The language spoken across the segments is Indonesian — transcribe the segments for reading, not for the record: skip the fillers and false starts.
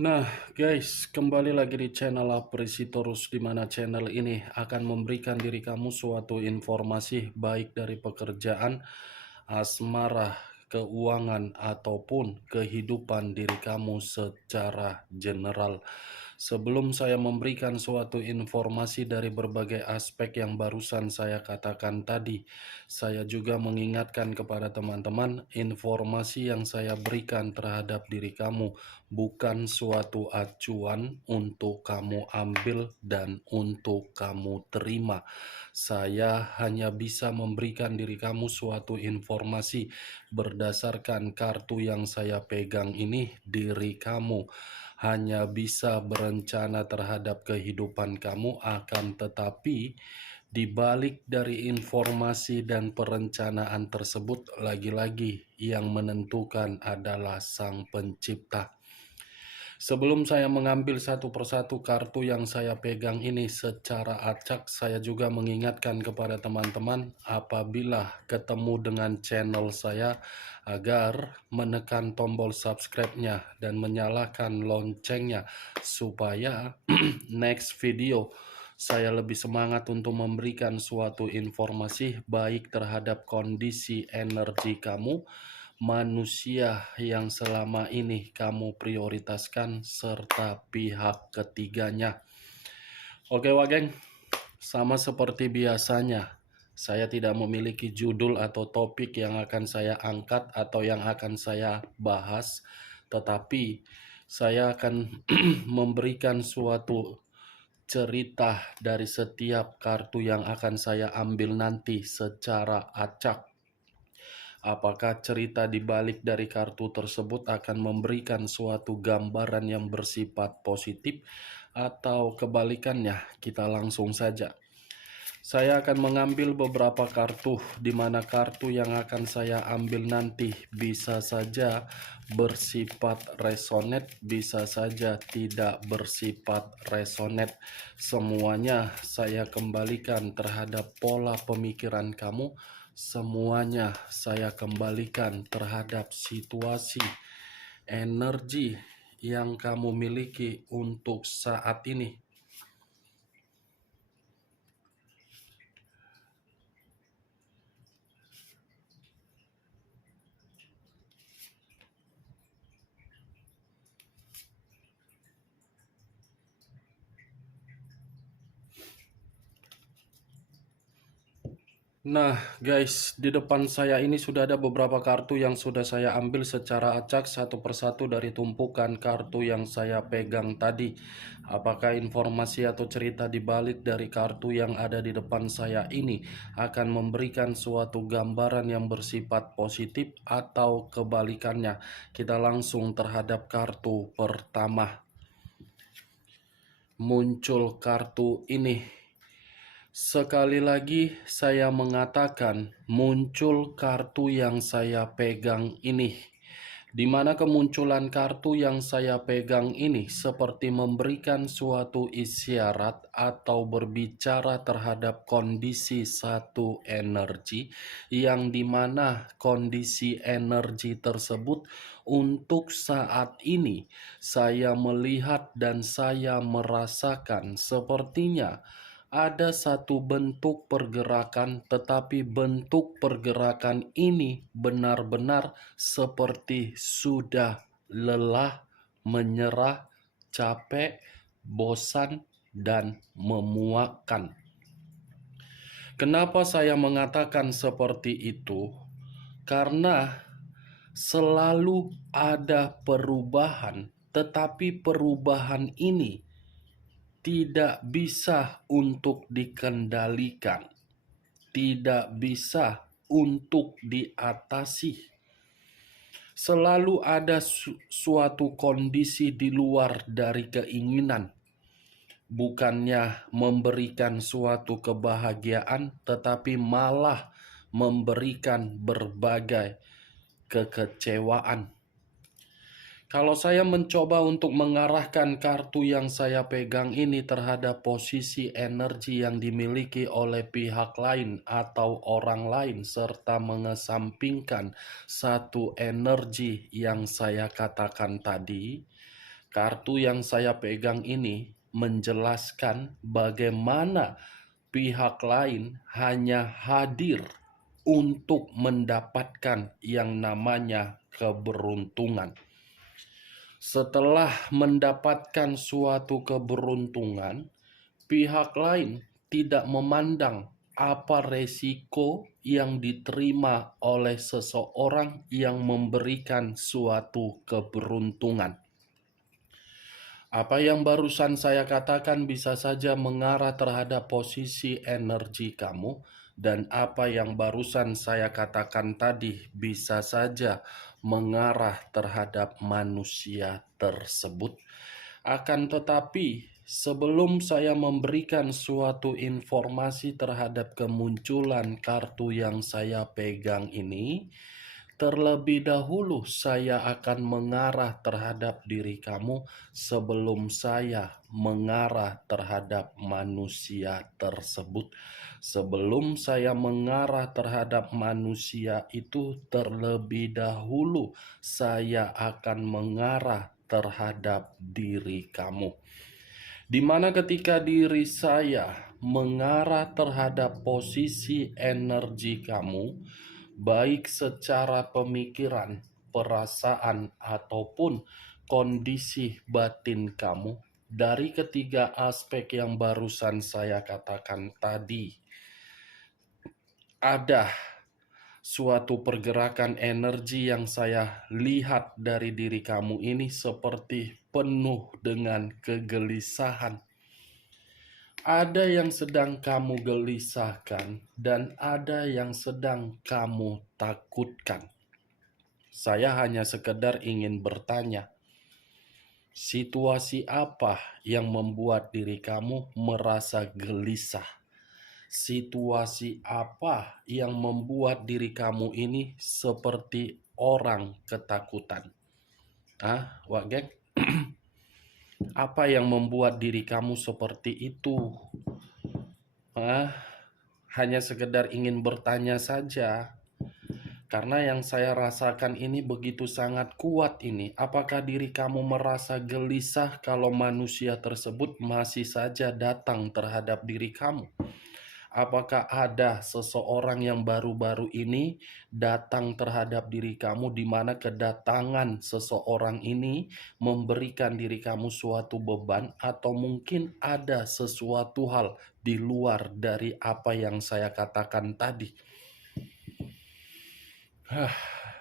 Nah, guys, kembali lagi di channel Apresitorus, di mana channel ini akan memberikan diri kamu suatu informasi baik dari pekerjaan, asmara, keuangan, ataupun kehidupan diri kamu secara general. Sebelum saya memberikan suatu informasi dari berbagai aspek yang barusan saya katakan tadi, saya juga mengingatkan kepada teman-teman, informasi yang saya berikan terhadap diri kamu bukan suatu acuan untuk kamu ambil dan untuk kamu terima. Saya hanya bisa memberikan diri kamu suatu informasi berdasarkan kartu yang saya pegang ini. Diri kamu hanya bisa berencana terhadap kehidupan kamu, akan tetapi di balik dari informasi dan perencanaan tersebut, lagi-lagi yang menentukan adalah Sang Pencipta. Sebelum saya mengambil satu persatu kartu yang saya pegang ini secara acak, saya juga mengingatkan kepada teman-teman apabila ketemu dengan channel saya agar menekan tombol subscribe-nya dan menyalakan loncengnya supaya next video saya lebih semangat untuk memberikan suatu informasi baik terhadap kondisi energi kamu, manusia yang selama ini kamu prioritaskan, serta pihak ketiganya. Oke Wageng, sama seperti biasanya, saya tidak memiliki judul atau topik yang akan saya angkat atau yang akan saya bahas, tetapi saya akan memberikan suatu cerita dari setiap kartu yang akan saya ambil nanti secara acak. Apakah cerita di balik dari kartu tersebut akan memberikan suatu gambaran yang bersifat positif atau kebalikannya? Kita langsung saja. Saya akan mengambil beberapa kartu, di mana kartu yang akan saya ambil nanti bisa saja bersifat resonate, bisa saja tidak bersifat resonate. Semuanya saya kembalikan terhadap pola pemikiran kamu, semuanya saya kembalikan terhadap situasi energi yang kamu miliki untuk saat ini. Nah guys, di depan saya ini sudah ada beberapa kartu yang sudah saya ambil secara acak satu persatu dari tumpukan kartu yang saya pegang tadi. Apakah informasi atau cerita di balik dari kartu yang ada di depan saya ini akan memberikan suatu gambaran yang bersifat positif atau kebalikannya? Kita langsung terhadap kartu pertama. Muncul kartu ini. Sekali lagi saya mengatakan, muncul kartu yang saya pegang ini, di mana kemunculan kartu yang saya pegang ini seperti memberikan suatu isyarat atau berbicara terhadap kondisi satu energi, yang dimana kondisi energi tersebut untuk saat ini saya melihat dan saya merasakan sepertinya ada satu bentuk pergerakan, tetapi bentuk pergerakan ini benar-benar seperti sudah lelah, menyerah, capek, bosan, dan memuakkan. Kenapa saya mengatakan seperti itu? Karena selalu ada perubahan, tetapi perubahan ini tidak bisa untuk dikendalikan, tidak bisa untuk diatasi. Selalu ada suatu kondisi di luar dari keinginan, bukannya memberikan suatu kebahagiaan, tetapi malah memberikan berbagai kekecewaan. Kalau saya mencoba untuk mengarahkan kartu yang saya pegang ini terhadap posisi energi yang dimiliki oleh pihak lain atau orang lain, serta mengesampingkan satu energi yang saya katakan tadi, Kartu yang saya pegang ini menjelaskan bagaimana pihak lain hanya hadir untuk mendapatkan yang namanya keberuntungan. Setelah mendapatkan suatu keberuntungan, pihak lain tidak memandang apa resiko yang diterima oleh seseorang yang memberikan suatu keberuntungan. Apa yang barusan saya katakan bisa saja mengarah terhadap posisi energi kamu, dan apa yang barusan saya katakan tadi bisa saja mengarah terhadap manusia tersebut. Akan tetapi, sebelum saya memberikan suatu informasi terhadap kemunculan kartu yang saya pegang ini, terlebih dahulu saya akan mengarah terhadap diri kamu sebelum saya mengarah terhadap manusia tersebut. Sebelum saya mengarah terhadap manusia itu, terlebih dahulu saya akan mengarah terhadap diri kamu. Di mana ketika diri saya mengarah terhadap posisi energi kamu, baik secara pemikiran, perasaan, ataupun kondisi batin kamu, dari ketiga aspek yang barusan saya katakan tadi, ada suatu pergerakan energi yang saya lihat dari diri kamu ini seperti penuh dengan kegelisahan. Ada yang sedang kamu gelisahkan dan ada yang sedang kamu takutkan. Saya hanya sekedar ingin bertanya, situasi apa yang membuat diri kamu merasa gelisah? Situasi apa yang membuat diri kamu ini seperti orang ketakutan? Wak Geng? Apa yang membuat diri kamu seperti itu? Hanya sekedar ingin bertanya saja. Karena yang saya rasakan ini begitu sangat kuat ini. Apakah diri kamu merasa gelisah kalau manusia tersebut masih saja datang terhadap diri kamu? Apakah ada seseorang yang baru-baru ini datang terhadap diri kamu, di mana kedatangan seseorang ini memberikan diri kamu suatu beban, atau mungkin ada sesuatu hal di luar dari apa yang saya katakan tadi?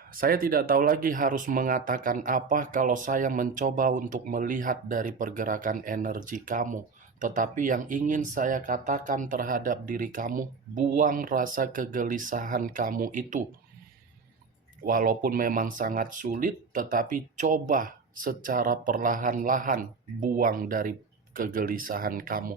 Saya tidak tahu lagi harus mengatakan apa kalau saya mencoba untuk melihat dari pergerakan energi kamu. Tetapi yang ingin saya katakan terhadap diri kamu, buang rasa kegelisahan kamu itu. Walaupun memang sangat sulit, tetapi coba secara perlahan-lahan buang dari kegelisahan kamu.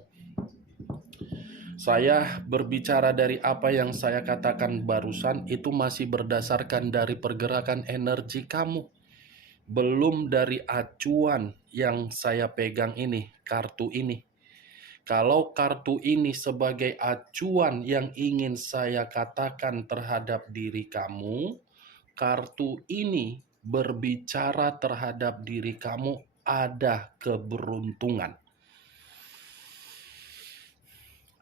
Saya berbicara dari apa yang saya katakan barusan itu masih berdasarkan dari pergerakan energi kamu. Belum dari acuan yang saya pegang ini, kartu ini. Kalau kartu ini sebagai acuan yang ingin saya katakan terhadap diri kamu, kartu ini berbicara terhadap diri kamu ada keberuntungan.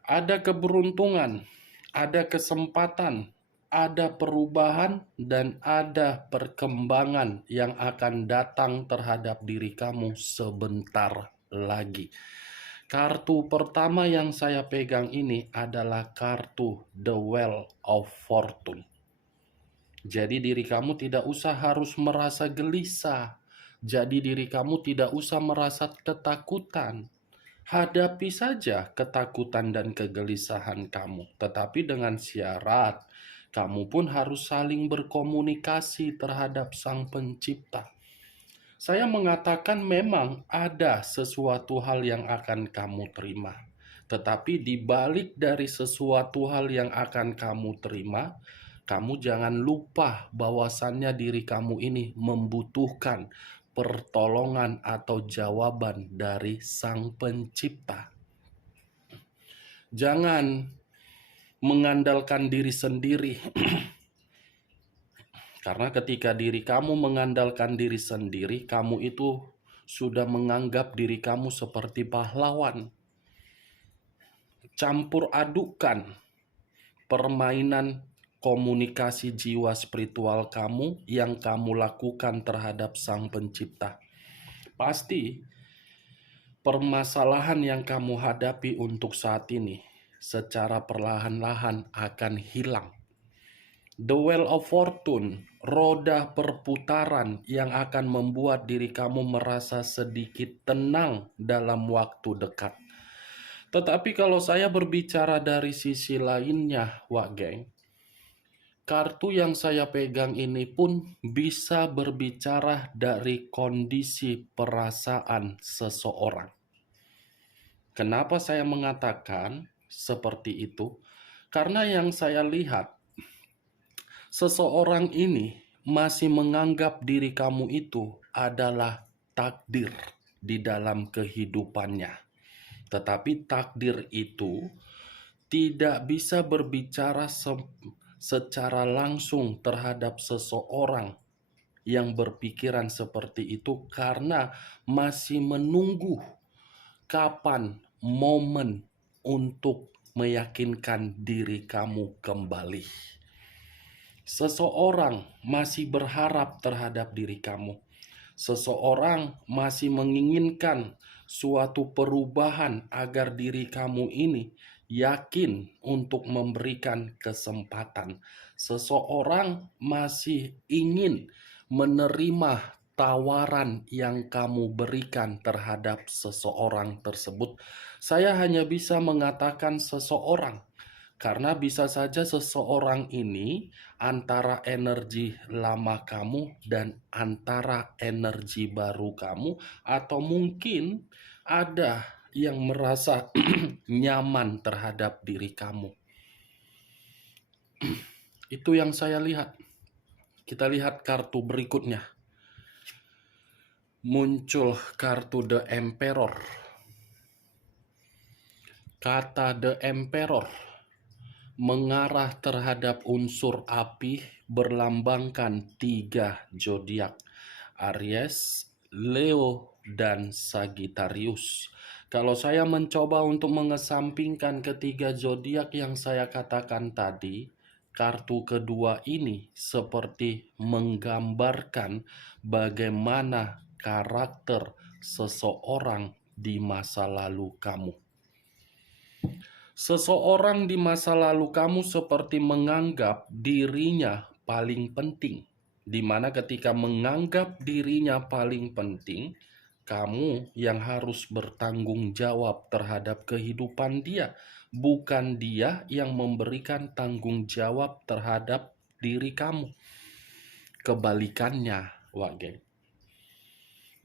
Ada keberuntungan, ada kesempatan, ada perubahan, dan ada perkembangan yang akan datang terhadap diri kamu sebentar lagi. Kartu pertama yang saya pegang ini adalah kartu The Wheel of Fortune. Jadi diri kamu tidak usah harus merasa gelisah. Jadi diri kamu tidak usah merasa ketakutan. Hadapi saja ketakutan dan kegelisahan kamu, tetapi dengan syarat kamu pun harus saling berkomunikasi terhadap Sang Pencipta. Saya mengatakan memang ada sesuatu hal yang akan kamu terima, tetapi di balik dari sesuatu hal yang akan kamu terima, kamu jangan lupa bahwasannya diri kamu ini membutuhkan pertolongan atau jawaban dari Sang Pencipta. Jangan mengandalkan diri sendiri. Karena ketika diri kamu mengandalkan diri sendiri, kamu itu sudah menganggap diri kamu seperti pahlawan. Campur adukan permainan komunikasi jiwa spiritual kamu yang kamu lakukan terhadap Sang Pencipta. Pasti permasalahan yang kamu hadapi untuk saat ini secara perlahan-lahan akan hilang. The Wheel of Fortune, roda perputaran yang akan membuat diri kamu merasa sedikit tenang dalam waktu dekat. Tetapi kalau saya berbicara dari sisi lainnya, Wak Geng, kartu yang saya pegang ini pun bisa berbicara dari kondisi perasaan seseorang. Kenapa saya mengatakan seperti itu? Karena yang saya lihat, seseorang ini masih menganggap diri kamu itu adalah takdir di dalam kehidupannya. Tetapi takdir itu tidak bisa berbicara secara langsung terhadap seseorang yang berpikiran seperti itu karena masih menunggu kapan momen untuk meyakinkan diri kamu kembali. Seseorang masih berharap terhadap diri kamu. Seseorang masih menginginkan suatu perubahan agar diri kamu ini yakin untuk memberikan kesempatan. Seseorang masih ingin menerima tawaran yang kamu berikan terhadap seseorang tersebut. Saya hanya bisa mengatakan seseorang, karena bisa saja seseorang ini antara energi lama kamu dan antara energi baru kamu, atau mungkin ada yang merasa nyaman terhadap diri kamu. Itu yang saya lihat. Kita lihat kartu berikutnya. Muncul kartu The Emperor. Kata The Emperor mengarah terhadap unsur api berlambangkan 3 zodiak: Aries, Leo, dan Sagittarius. Kalau saya mencoba untuk mengesampingkan ketiga zodiak yang saya katakan tadi, kartu kedua ini seperti menggambarkan bagaimana karakter seseorang di masa lalu kamu. Seseorang di masa lalu kamu seperti menganggap dirinya paling penting, di mana ketika menganggap dirinya paling penting, kamu yang harus bertanggung jawab terhadap kehidupan dia, bukan dia yang memberikan tanggung jawab terhadap diri kamu. Kebalikannya, Wak Geng.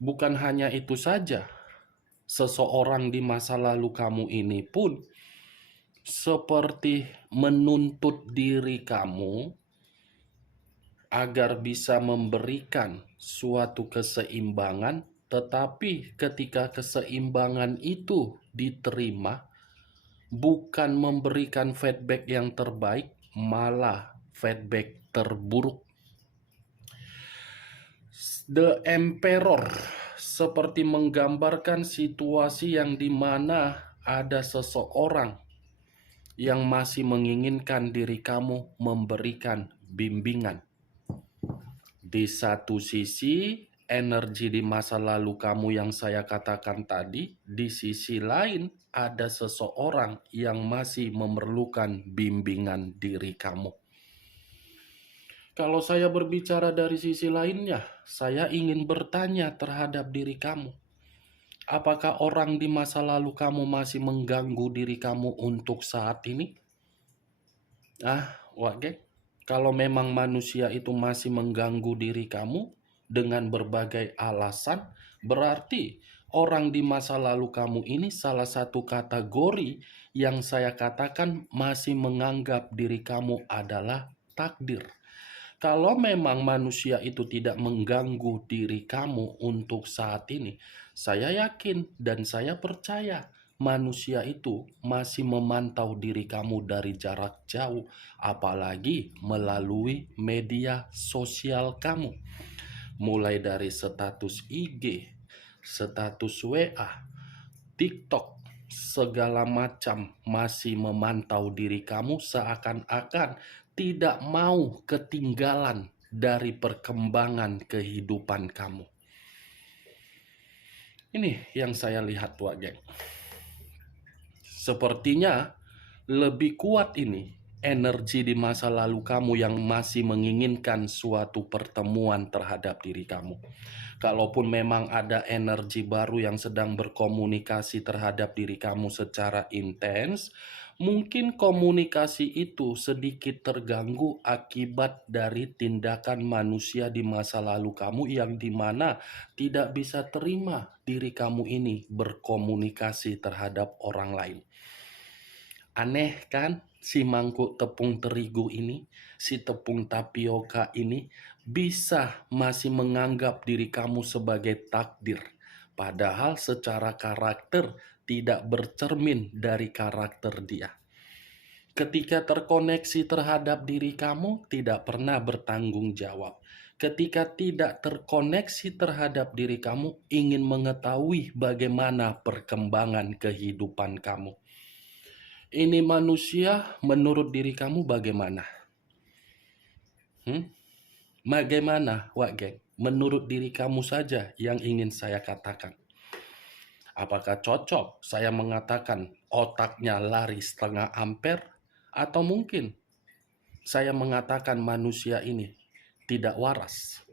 Bukan hanya itu saja, seseorang di masa lalu kamu ini pun seperti menuntut diri kamu agar bisa memberikan suatu keseimbangan, tetapi ketika keseimbangan itu diterima, bukan memberikan feedback yang terbaik, malah feedback terburuk. The Emperor seperti menggambarkan situasi yang dimana ada seseorang yang masih menginginkan diri kamu memberikan bimbingan. Di satu sisi, energi di masa lalu kamu yang saya katakan tadi, di sisi lain ada seseorang yang masih memerlukan bimbingan diri kamu. Kalau saya berbicara dari sisi lainnya, saya ingin bertanya terhadap diri kamu. Apakah orang di masa lalu kamu masih mengganggu diri kamu untuk saat ini? Wak Geng, kalau memang manusia itu masih mengganggu diri kamu dengan berbagai alasan, berarti orang di masa lalu kamu ini salah satu kategori yang saya katakan masih menganggap diri kamu adalah takdir. Kalau memang manusia itu tidak mengganggu diri kamu untuk saat ini, saya yakin dan saya percaya manusia itu masih memantau diri kamu dari jarak jauh, apalagi melalui media sosial kamu. Mulai dari status IG, status WA, TikTok, segala macam masih memantau diri kamu seakan-akan tidak mau ketinggalan dari perkembangan kehidupan kamu. Ini yang saya lihat, Wak Geng. Sepertinya lebih kuat ini energi di masa lalu kamu yang masih menginginkan suatu pertemuan terhadap diri kamu. Kalaupun memang ada energi baru yang sedang berkomunikasi terhadap diri kamu secara intens, mungkin komunikasi itu sedikit terganggu akibat dari tindakan manusia di masa lalu kamu yang dimana tidak bisa terima diri kamu ini berkomunikasi terhadap orang lain. Aneh kan si mangkuk tepung terigu ini, si tepung tapioka ini bisa masih menganggap diri kamu sebagai takdir. Padahal secara karakter tidak bercermin dari karakter dia. Ketika terkoneksi terhadap diri kamu, tidak pernah bertanggung jawab. Ketika tidak terkoneksi terhadap diri kamu, ingin mengetahui bagaimana perkembangan kehidupan kamu. Ini manusia menurut diri kamu bagaimana? Bagaimana, Wak Geng? Menurut diri kamu saja yang ingin saya katakan. Apakah cocok saya mengatakan otaknya lari 0,5 ampere? Atau mungkin saya mengatakan manusia ini tidak waras?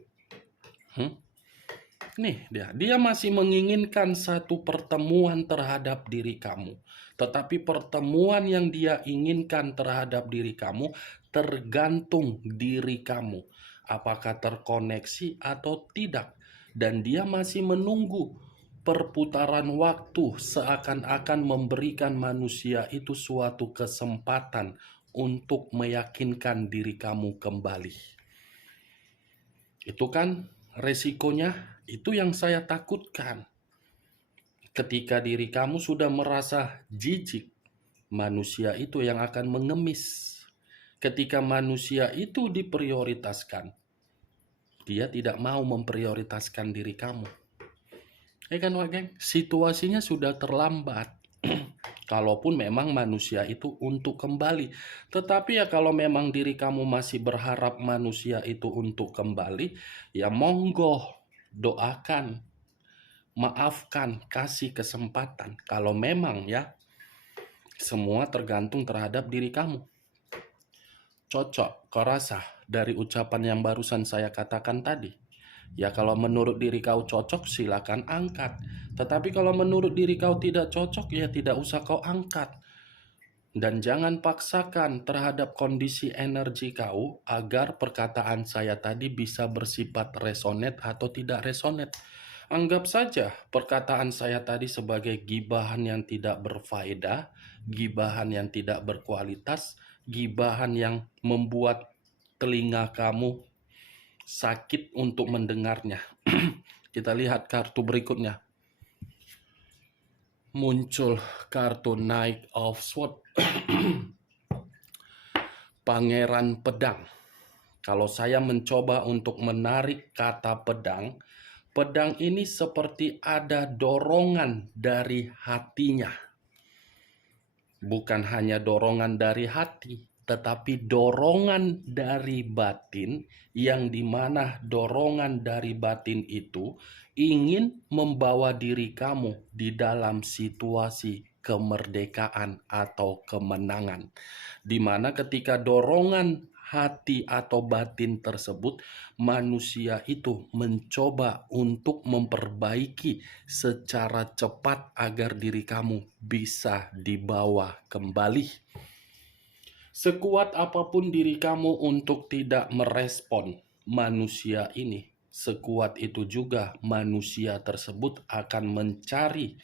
Nih dia masih menginginkan satu pertemuan terhadap diri kamu. Tetapi pertemuan yang dia inginkan terhadap diri kamu tergantung diri kamu. Apakah terkoneksi atau tidak. Dan dia masih menunggu perputaran waktu seakan-akan memberikan manusia itu suatu kesempatan untuk meyakinkan diri kamu kembali. Itu kan resikonya. Itu yang saya takutkan. Ketika diri kamu sudah merasa jijik, manusia itu yang akan mengemis. Ketika manusia itu diprioritaskan, dia tidak mau memprioritaskan diri kamu. Kan, Wak Geng? Situasinya sudah terlambat. Kalaupun memang manusia itu untuk kembali. Tetapi ya kalau memang diri kamu masih berharap manusia itu untuk kembali, ya monggo, doakan, maafkan, kasih kesempatan. Kalau memang ya, semua tergantung terhadap diri kamu. Cocok, kau rasa dari ucapan yang barusan saya katakan tadi? Ya kalau menurut diri kau cocok silakan angkat. Tetapi kalau menurut diri kau tidak cocok ya tidak usah kau angkat. Dan jangan paksakan terhadap kondisi energi kau agar perkataan saya tadi bisa bersifat resonate atau tidak resonate. Anggap saja perkataan saya tadi sebagai gibahan yang tidak berfaedah, gibahan yang tidak berkualitas, gibahan yang membuat telinga kamu sakit untuk mendengarnya. Kita lihat kartu berikutnya. Muncul kartu Knight of Swords. Pangeran Pedang. Kalau saya mencoba untuk menarik kata pedang, pedang ini seperti ada dorongan dari hatinya. Bukan hanya dorongan dari hati, tetapi dorongan dari batin, yang dimana dorongan dari batin itu ingin membawa diri kamu di dalam situasi kemerdekaan atau kemenangan. Dimana ketika dorongan hati atau batin tersebut, manusia itu mencoba untuk memperbaiki secara cepat agar diri kamu bisa dibawa kembali. Sekuat apapun diri kamu untuk tidak merespon manusia ini, sekuat itu juga manusia tersebut akan mencari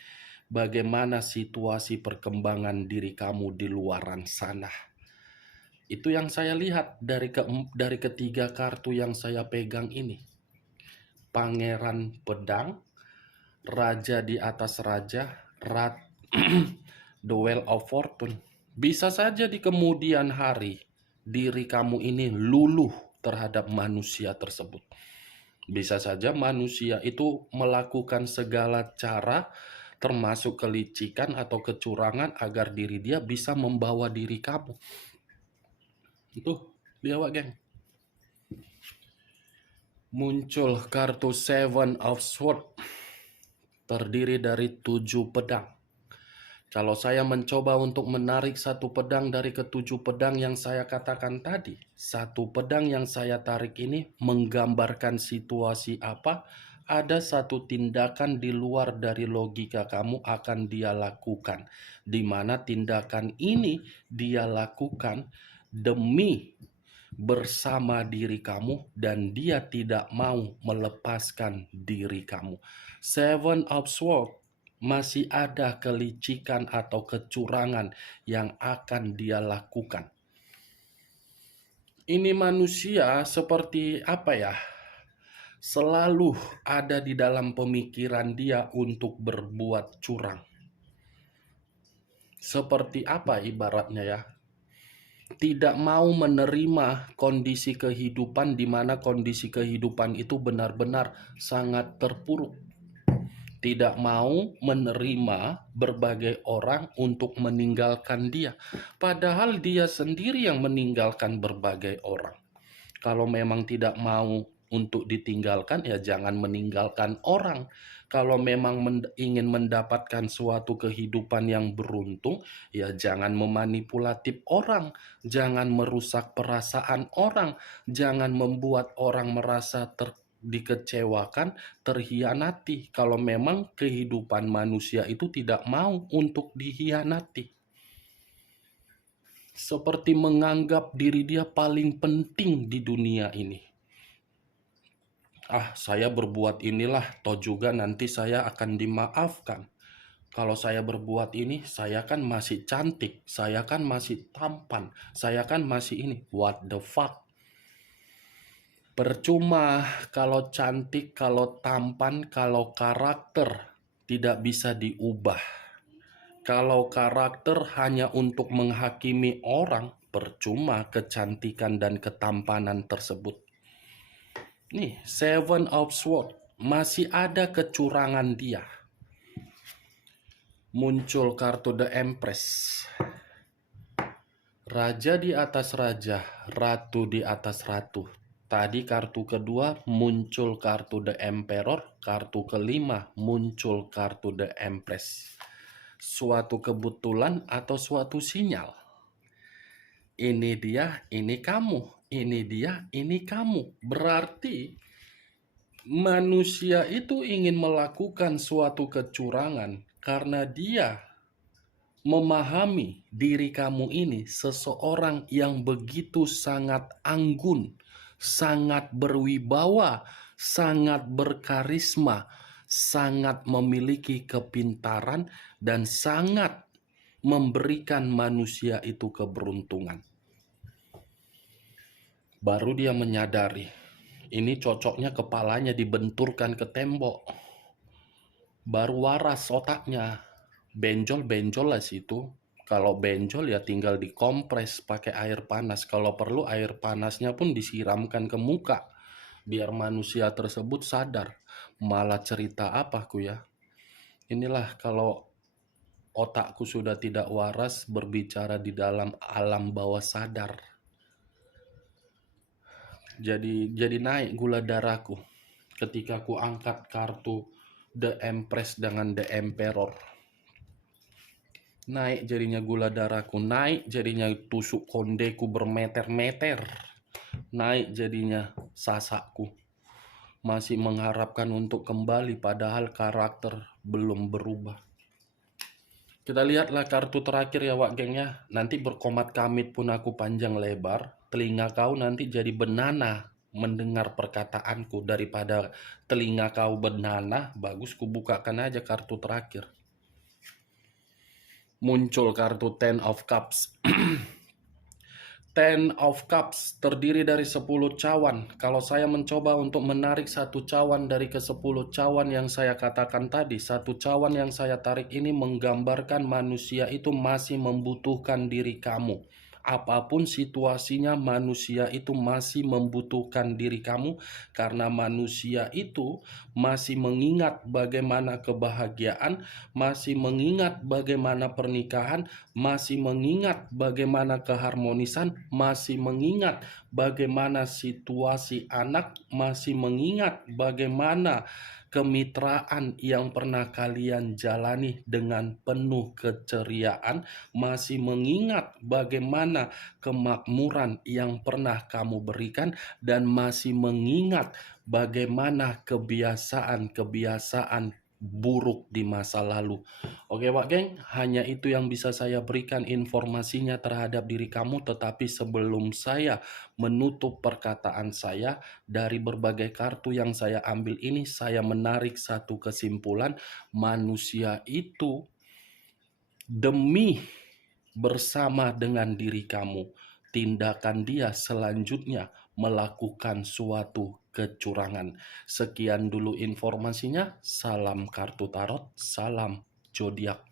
bagaimana situasi perkembangan diri kamu di luaran sana. Itu yang saya lihat dari ketiga kartu yang saya pegang ini. Pangeran Pedang, Raja di atas Raja, The Wheel of Fortune. Bisa saja di kemudian hari, diri kamu ini luluh terhadap manusia tersebut. Bisa saja manusia itu melakukan segala cara termasuk kelicikan atau kecurangan agar diri dia bisa membawa diri kamu. Itu dia, Wak geng. Muncul kartu Seven of Swords, terdiri dari 7 pedang. Kalau saya mencoba untuk menarik satu pedang dari ketujuh pedang yang saya katakan tadi, satu pedang yang saya tarik ini menggambarkan situasi apa? Ada satu tindakan di luar dari logika kamu akan dia lakukan, di mana tindakan ini dia lakukan demi bersama diri kamu dan dia tidak mau melepaskan diri kamu. Seven of Swords, masih ada kelicikan atau kecurangan yang akan dia lakukan. Ini manusia seperti apa ya? Selalu ada di dalam pemikiran dia untuk berbuat curang. Seperti apa ibaratnya ya? Tidak mau menerima kondisi kehidupan di mana kondisi kehidupan itu benar-benar sangat terpuruk. Tidak mau menerima berbagai orang untuk meninggalkan dia. Padahal dia sendiri yang meninggalkan berbagai orang. Kalau memang tidak mau untuk ditinggalkan, ya jangan meninggalkan orang. Kalau memang ingin mendapatkan suatu kehidupan yang beruntung, ya jangan memanipulatif orang. Jangan merusak perasaan orang. Jangan membuat orang merasa dikecewakan, terhianati. Kalau memang kehidupan manusia itu tidak mau untuk dihianati. Seperti menganggap diri dia paling penting di dunia ini. Saya berbuat inilah, toh juga nanti saya akan dimaafkan. Kalau saya berbuat ini, saya kan masih cantik, saya kan masih tampan, saya kan masih ini. What the fuck? Percuma kalau cantik, kalau tampan, kalau karakter tidak bisa diubah. Kalau karakter hanya untuk menghakimi orang, percuma kecantikan dan ketampanan tersebut. Nih, Seven of Swords, masih ada kecurangan dia. Muncul kartu The Empress. Raja di atas raja, ratu di atas ratu. Tadi kartu kedua muncul kartu The Emperor, kartu kelima muncul kartu The Empress. Suatu kebetulan atau suatu sinyal. Ini dia, ini kamu. Ini dia, ini kamu. Berarti manusia itu ingin melakukan suatu kecurangan karena dia memahami diri kamu ini seseorang yang begitu sangat anggun, sangat berwibawa, sangat berkarisma, sangat memiliki kepintaran, dan sangat memberikan manusia itu keberuntungan. Baru dia menyadari, ini cocoknya kepalanya dibenturkan ke tembok. Baru waras otaknya. Benjol-benjol lah situ. Kalau benjol ya tinggal dikompres pakai air panas. Kalau perlu air panasnya pun disiramkan ke muka. Biar manusia tersebut sadar. Malah cerita apa ku ya. Inilah kalau otakku sudah tidak waras berbicara di dalam alam bawah sadar. Jadi naik gula darahku ketika ku angkat kartu The Empress dengan The Emperor. Naik jadinya gula darahku, naik jadinya tusuk kondeku bermeter-meter, naik jadinya sasakku. Masih mengharapkan untuk kembali padahal karakter belum berubah. Kita lihatlah kartu terakhir ya Wak geng ya. Nanti berkomat kamit pun aku panjang lebar, telinga kau nanti jadi benana mendengar perkataanku. Daripada telinga kau benana, bagus ku bukakan aja kartu terakhir. Muncul kartu Ten of Cups. Ten of Cups terdiri dari 10 cawan. Kalau saya mencoba untuk menarik satu cawan dari ke-10 cawan yang saya katakan tadi, satu cawan yang saya tarik ini menggambarkan manusia itu masih membutuhkan diri kamu. Apapun situasinya, manusia itu masih membutuhkan diri kamu, karena manusia itu masih mengingat bagaimana kebahagiaan, masih mengingat bagaimana pernikahan, masih mengingat bagaimana keharmonisan, masih mengingat bagaimana situasi anak, masih mengingat bagaimana kemitraan yang pernah kalian jalani dengan penuh keceriaan, masih mengingat bagaimana kemakmuran yang pernah kamu berikan, dan masih mengingat bagaimana kebiasaan-kebiasaan buruk di masa lalu. Oke Pak Geng, hanya itu yang bisa saya berikan informasinya terhadap diri kamu. Tetapi sebelum saya menutup perkataan saya, dari berbagai kartu yang saya ambil ini, saya menarik satu kesimpulan. Manusia itu demi bersama dengan diri kamu, tindakan dia selanjutnya melakukan suatu kecurangan. Sekian dulu informasinya. Salam kartu tarot, salam zodiak.